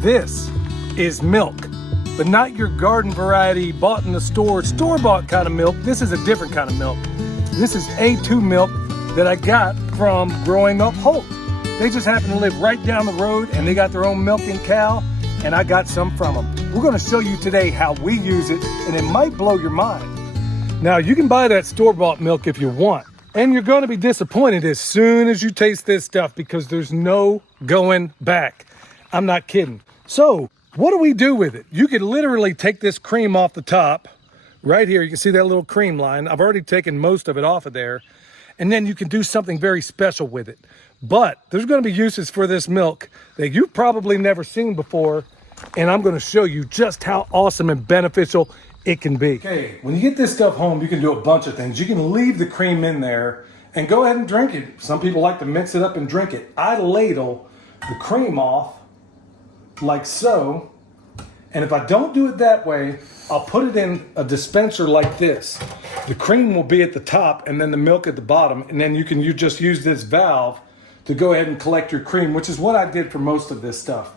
This is milk, but not your garden variety bought in the store-bought kind of milk. This is a different kind of milk. This is A2 milk that I got from Growing Up Whole. They just happen to live right down the road and they got their own milking cow, and I got some from them. We're gonna show you today how we use it, and it might blow your mind. Now, you can buy that store-bought milk if you want, and you're gonna be disappointed as soon as you taste this stuff because there's no going back. I'm not kidding. So, what do we do with it? You could literally take this cream off the top, right here. You can see that little cream line. I've already taken most of it off of there. And then you can do something very special with it. But there's gonna be uses for this milk that you've probably never seen before. And I'm gonna show you just how awesome and beneficial it can be. Okay, when you get this stuff home, you can do a bunch of things. You can leave the cream in there and go ahead and drink it. Some people like to mix it up and drink it. I ladle the cream off like so. And if I don't do it that way, I'll put it in a dispenser like this. The cream will be at the top and then the milk at the bottom. And then you just use this valve to go ahead and collect your cream, which is what I did for most of this stuff.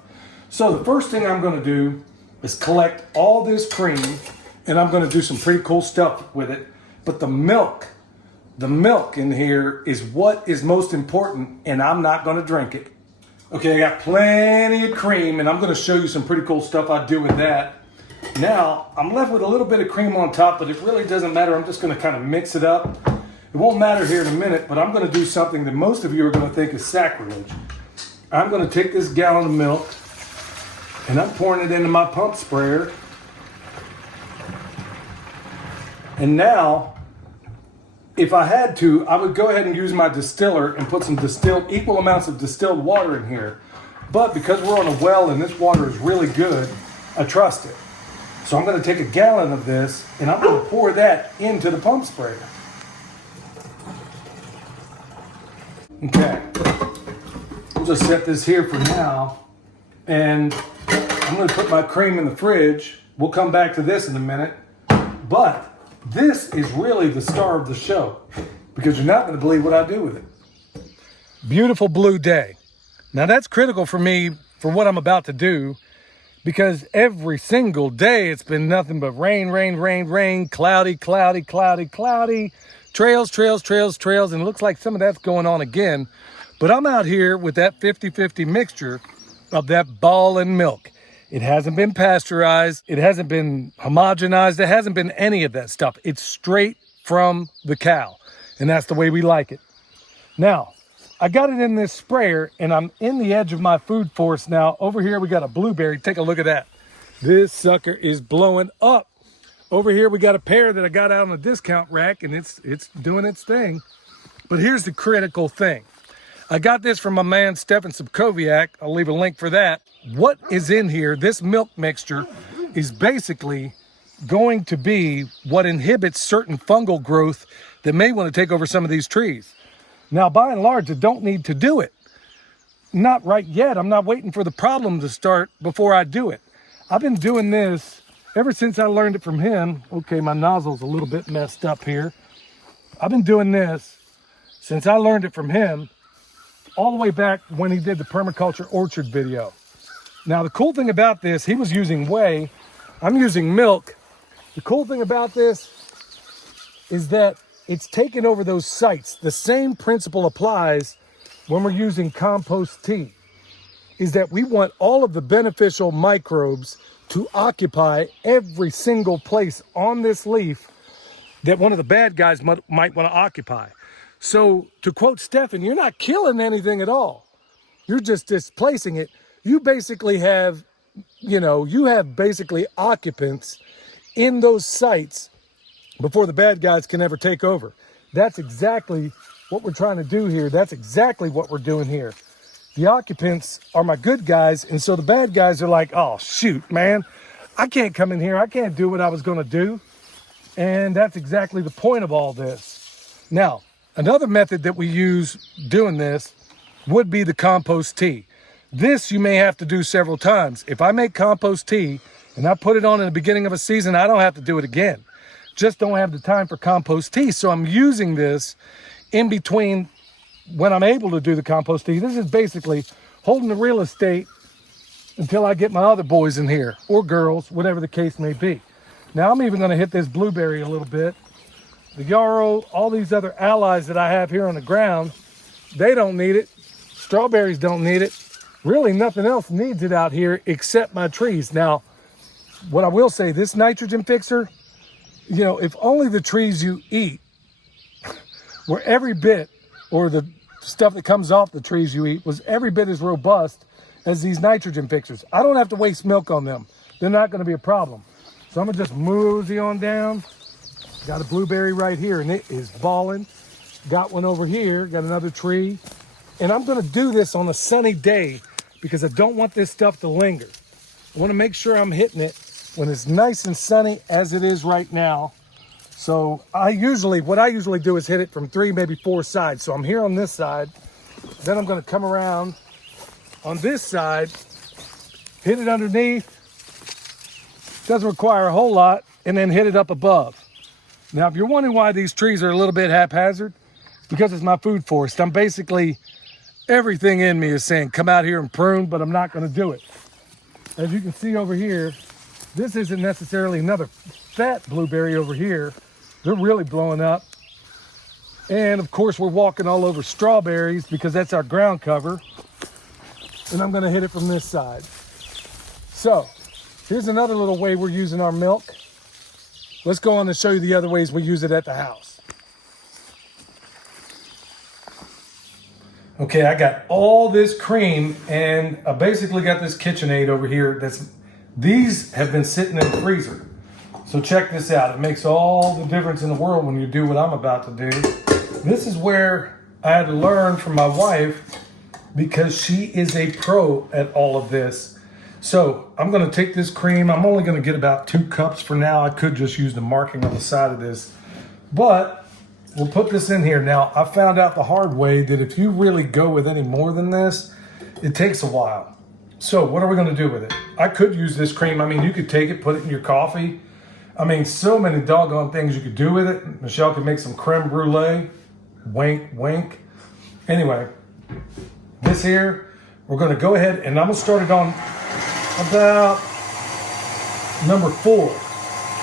So the first thing I'm gonna do is collect all this cream, and I'm gonna do some pretty cool stuff with it. But the milk in here is what is most important, and I'm not gonna drink it. Okay, I got plenty of cream, and I'm gonna show you some pretty cool stuff I do with that. Now, I'm left with a little bit of cream on top, but it really doesn't matter. I'm just gonna kind of mix it up. It won't matter here in a minute, but I'm gonna do something that most of you are gonna think is sacrilege. I'm gonna take this gallon of milk, and I'm pouring it into my pump sprayer. And now, if I had to, I would go ahead and use my distiller and put some equal amounts of distilled water in here. But because we're on a well and this water is really good, I trust it. So I'm gonna take a gallon of this and I'm gonna pour that into the pump sprayer. Okay, we'll just set this here for now. And I'm gonna put my cream in the fridge. We'll come back to this in a minute. But this is really the star of the show because you're not going to believe what I do with it. Beautiful blue day. Now that's critical for me for what I'm about to do because every single day it's been nothing but rain, rain, rain, rain, cloudy, cloudy, cloudy, cloudy, trails, trails, trails, trails, and it looks like some of that's going on again. But I'm out here with that 50-50 mixture of that ball and milk. It hasn't been pasteurized. It hasn't been homogenized. It hasn't been any of that stuff. It's straight from the cow. And that's the way we like it. Now, I got it in this sprayer and I'm in the edge of my food forest now. Over here, we got a blueberry. Take a look at that. This sucker is blowing up. Over here, we got a pear that I got out on the discount rack and it's doing its thing. But here's the critical thing. I got this from my man, Stefan Subkowiak. I'll leave a link for that. What is in here, this milk mixture, is basically going to be what inhibits certain fungal growth that may want to take over some of these trees. Now, by and large, I don't need to do it. Not right yet. I'm not waiting for the problem to start before I do it. I've been doing this ever since I learned it from him. Okay, my nozzle's a little bit messed up here. I've been doing this since I learned it from him all the way back when he did the permaculture orchard video. Now, the cool thing about this, he was using whey, I'm using milk. The cool thing about this is that it's taken over those sites. The same principle applies when we're using compost tea, is that we want all of the beneficial microbes to occupy every single place on this leaf that one of the bad guys might want to occupy. So to quote Stefan, you're not killing anything at all. You're just displacing it. You basically have, you have basically occupants in those sites before the bad guys can ever take over. That's exactly what we're trying to do here. That's exactly what we're doing here. The occupants are my good guys. And so the bad guys are like, oh, shoot, man, I can't come in here. I can't do what I was going to do. And that's exactly the point of all this. Now, another method that we use doing this would be the compost tea. This you may have to do several times. If I make compost tea and I put it on in the beginning of a season, I don't have to do it again. Just don't have the time for compost tea. So I'm using this in between when I'm able to do the compost tea. This is basically holding the real estate until I get my other boys in here, or girls, whatever the case may be. Now I'm even gonna hit this blueberry a little bit. The yarrow, all these other allies that I have here on the ground, they don't need it. Strawberries don't need it. Really nothing else needs it out here except my trees. Now, what I will say, this nitrogen fixer, you know, if only the trees you eat were every bit, or the stuff that comes off the trees you eat was every bit as robust as these nitrogen fixers. I don't have to waste milk on them. They're not gonna be a problem. So I'm gonna just mosey on down. Got a blueberry right here and it is balling. Got one over here, got another tree. And I'm gonna do this on a sunny day because I don't want this stuff to linger. I wanna make sure I'm hitting it when it's nice and sunny as it is right now. So what I usually do is hit it from 3, maybe 4 sides. So I'm here on this side, then I'm gonna come around on this side, hit it underneath, doesn't require a whole lot, and then hit it up above. Now, if you're wondering why these trees are a little bit haphazard, it's because it's my food forest. I'm basically, everything in me is saying, come out here and prune, but I'm not gonna do it. As you can see over here, this isn't necessarily another fat blueberry over here. They're really blowing up. And of course, we're walking all over strawberries because that's our ground cover. And I'm gonna hit it from this side. So, here's another little way we're using our milk. Let's go on and show you the other ways we use it at the house. Okay, I got all this cream and I basically got this KitchenAid over here. These have been sitting in the freezer. So check this out. It makes all the difference in the world when you do what I'm about to do. This is where I had to learn from my wife because she is a pro at all of this. So I'm gonna take this cream. I'm only gonna get about 2 cups for now. I could just use the marking on the side of this, but we'll put this in here. Now, I found out the hard way that if you really go with any more than this, it takes a while. So what are we gonna do with it? I could use this cream. I mean, you could take it, put it in your coffee. I mean, so many doggone things you could do with it. Michelle could make some creme brulee. Wink, wink. Anyway, this here, we're gonna go ahead and I'm gonna start it on about number 4.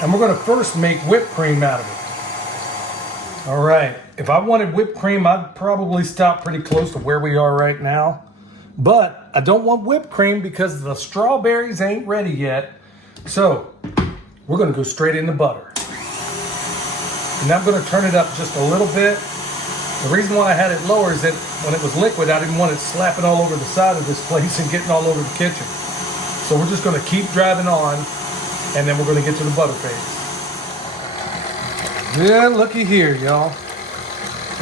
And we're gonna first make whipped cream out of it. All right, if I wanted whipped cream, I'd probably stop pretty close to where we are right now. But I don't want whipped cream because the strawberries ain't ready yet. So we're gonna go straight into butter. And I'm gonna turn it up just a little bit. The reason why I had it lower is that when it was liquid, I didn't want it slapping all over the side of this place and getting all over the kitchen. So we're just gonna keep driving on and then we're gonna get to the butter phase. Yeah, looky here, y'all.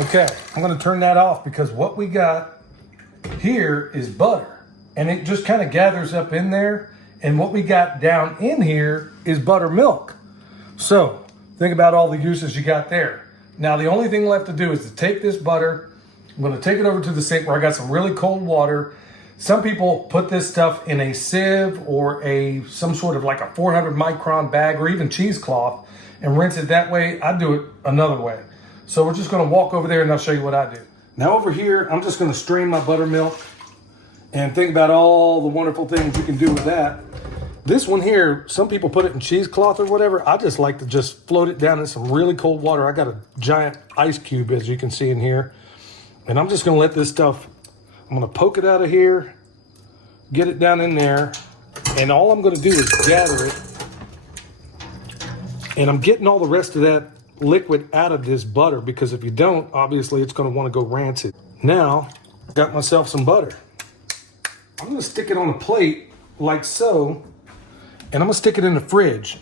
Okay, I'm gonna turn that off because what we got here is butter and it just kind of gathers up in there. And what we got down in here is buttermilk. So think about all the uses you got there. Now, the only thing left to do is to take this butter. I'm gonna take it over to the sink where I got some really cold water. Some people put this stuff in a sieve or some sort of like a 400 micron bag or even cheesecloth and rinse it that way. I do it another way. So we're just gonna walk over there and I'll show you what I do. Now over here, I'm just gonna strain my buttermilk and think about all the wonderful things you can do with that. This one here, some people put it in cheesecloth or whatever. I just like to just float it down in some really cold water. I got a giant ice cube, as you can see in here. And I'm just gonna let this stuff, I'm gonna poke it out of here, get it down in there, and all I'm gonna do is gather it. And I'm getting all the rest of that liquid out of this butter because if you don't, obviously it's gonna wanna go rancid. Now, got myself some butter. I'm gonna stick it on a plate like so, and I'm gonna stick it in the fridge.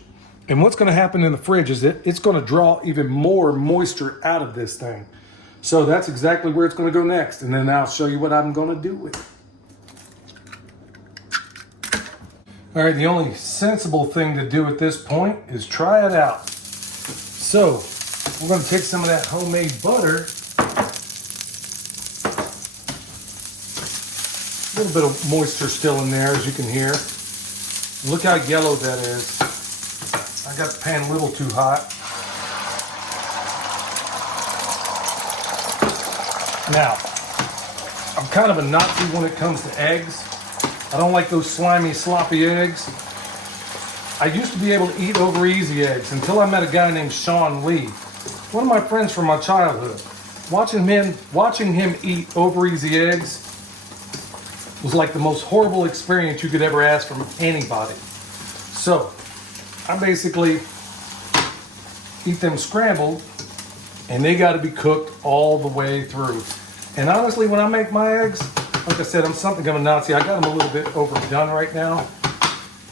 And what's gonna happen in the fridge is it's gonna draw even more moisture out of this thing. So that's exactly where it's gonna go next. And then I'll show you what I'm gonna do with it. All right, the only sensible thing to do at this point is try it out. So we're gonna take some of that homemade butter, a little bit of moisture still in there, as you can hear. Look how yellow that is. I got the pan a little too hot. Now, I'm kind of a Nazi when it comes to eggs. I don't like those slimy, sloppy eggs. I used to be able to eat over easy eggs until I met a guy named Sean Lee, one of my friends from my childhood. Watching him eat over easy eggs was like the most horrible experience you could ever ask from anybody. So I basically eat them scrambled, and they got to be cooked all the way through. And honestly, when I make my eggs, like I said, I'm something of a Nazi. I got them a little bit overdone right now.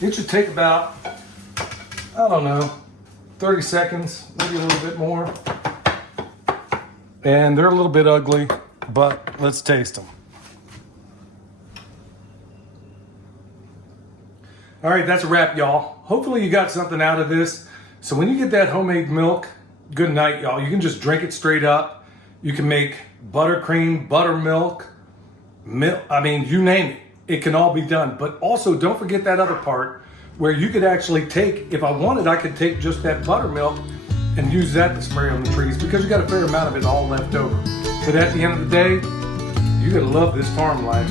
It should take about, I don't know, 30 seconds, maybe a little bit more. And they're a little bit ugly, but let's taste them. All right, that's a wrap, y'all. Hopefully you got something out of this. So when you get that homemade milk, good night, y'all. You can just drink it straight up. You can make buttercream, buttermilk, milk, I mean, you name it. It can all be done. But also don't forget that other part where you could actually take, if I wanted, I could take just that buttermilk and use that to spray on the trees because you got a fair amount of it all left over. But at the end of the day, you gotta love this farm life.